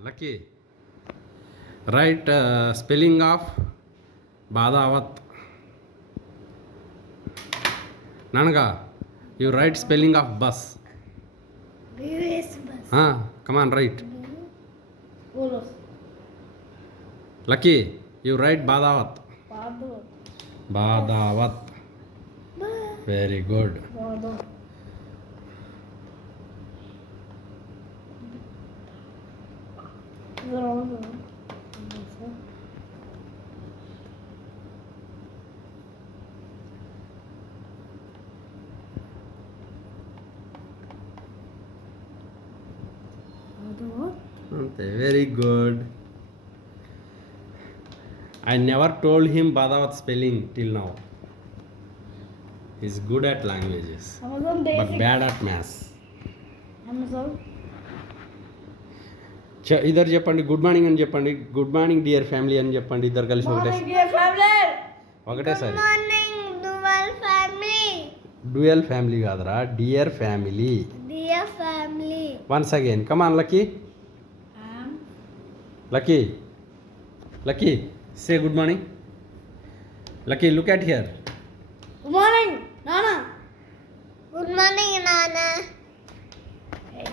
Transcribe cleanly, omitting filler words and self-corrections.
Lucky. Write spelling of Badavat. Nanaga, you write spelling of bus. BUS bus. Come on, write. Bolos. Lucky, you write Badavat. Bado. Badavat. Very good. Bado. Very good. I never told him Badavat spelling till now. He's good at languages, Amazon but basic. bad at maths. Amazon. ఇద్దరు చెప్పండి good morning అని చెప్పండి good morning dear family అని చెప్పండి ఇద్దరు కలిసి Morning, dear family. ఒకటేసారి Morning, dual family. Dual family కాదురా dear family Dear family. Once again come on lucky lucky say good morning lucky look at here Good morning, Nana. Good morning, Nana. Hey.